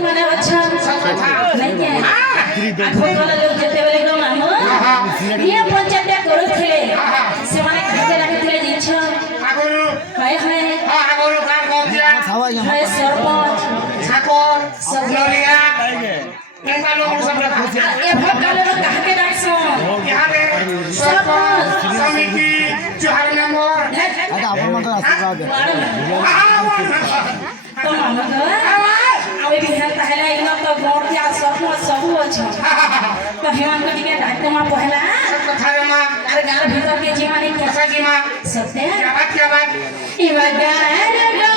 माने अच्छा नहीं क्या आखो कला लोग जते बेले गो मामो ये पंचायत करू थे से माने खाते रखते जिछ आगोरु हाय हाय आगोरु काम कर दिया हाय सरपंच ठाकुर सबलोरिया इनका लोग सब रखा ए भकाले लोग कहते डाकसो यहाँ पे सरपंच समिति जोहार मेंबर आता आपण मत असतो दे तो मामा गो आवे बिहान ताहला इनो तो गोर के सरपंच सब अच्छा तो हेमन को टिके डाकते मा पहला कथा मां अरे गार भीतर के जीवानी कथा जी मां सत्य क्या बात इवा गार